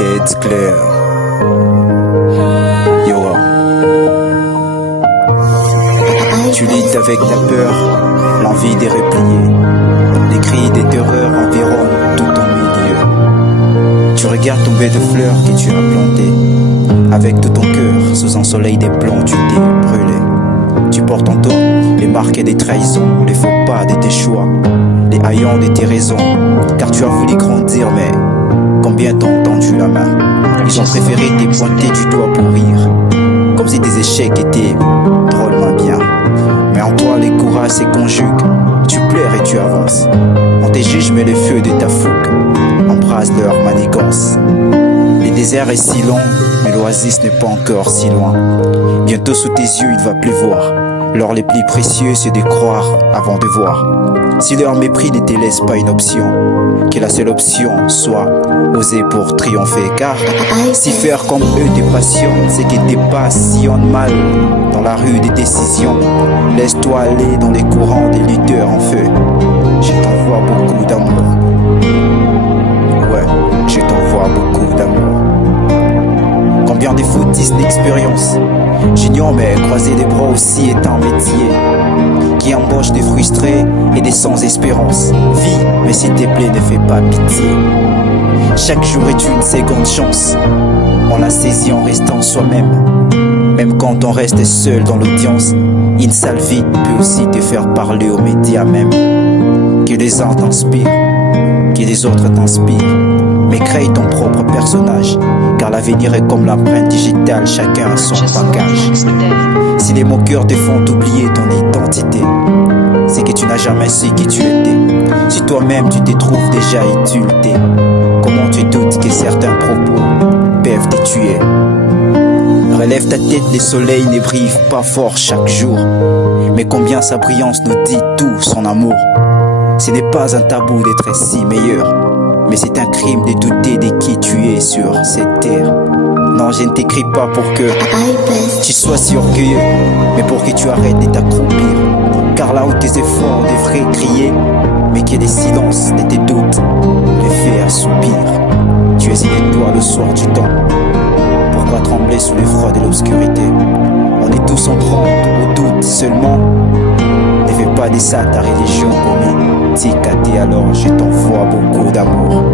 Tête claire. Yo. Tu luttes avec la peur, l'envie de replier. Les cris des terreurs environnent tout ton milieu. Tu regardes tomber de fleurs que tu as plantées. Avec tout ton cœur, sous un soleil des plombs, tu t'es brûlé. Tu portes en toi les marques des trahisons, les faux pas de tes choix, les haillons de tes raisons. Car tu as voulu grandir, mais combien t'ont tendu la main? Ils ont préféré te pointer du doigt pour rire, comme si tes échecs étaient drôlement bien. Mais en toi les courages se conjuguent, tu pleures et tu avances. On te juge mais le feu de ta fougue embrase leur manigance. Le désert est si long, mais l'oasis n'est pas encore si loin. Bientôt sous tes yeux il va pleuvoir. L'or les plus précieux c'est de croire avant de voir. Si leur mépris ne te laisse pas une option, que la seule option soit oser pour triompher. Car si faire comme eux te passionne, c'est que tes pas sillonnent mal dans la rue des décisions. Laisse-toi aller dans les courants des lutteurs en feu. Je t'envoie beaucoup d'amour. Ouais, je t'envoie beaucoup d'amour. Combien de foutistes d'expérience j'ignore, mais croiser les bras aussi est un métier qui embauche des frustrés et des sans espérance. Vis, mais s'il te plaît ne fais pas pitié. Chaque jour est une seconde chance. On la saisit en restant soi-même. Même quand on reste seul dans l'audience, une sale vie peut aussi te faire parler aux médias même. Que les uns t'inspirent, que les autres t'inspirent, mais crée ton propre personnage. Car l'avenir est comme l'empreinte digitale, chacun a son package. Si les moqueurs te font oublier ton identité, c'est que tu n'as jamais su qui tu étais. Si toi-même tu te trouves déjà édulté, comment tu doutes que certains propos peuvent te tuer? Relève ta tête, le soleil ne brille pas fort chaque jour, mais combien sa brillance nous dit tout son amour. Ce n'est pas un tabou d'être si meilleur, mais c'est un crime de douter de qui tu es sur cette terre. Non, je ne t'écris pas pour que tu sois si orgueilleux, mais pour que tu arrêtes de t'accroupir. Car là où tes efforts devraient crier, mais que les silences de tes doutes les fait assoupir. Tu es une étoile au soir du temps. Pourquoi trembler sous l'effroi de l'obscurité? On est tous en proie au doute seulement. Ne fais pas de ça ta religion, commis. Tic à tic, alors je t'envoie beaucoup d'amour.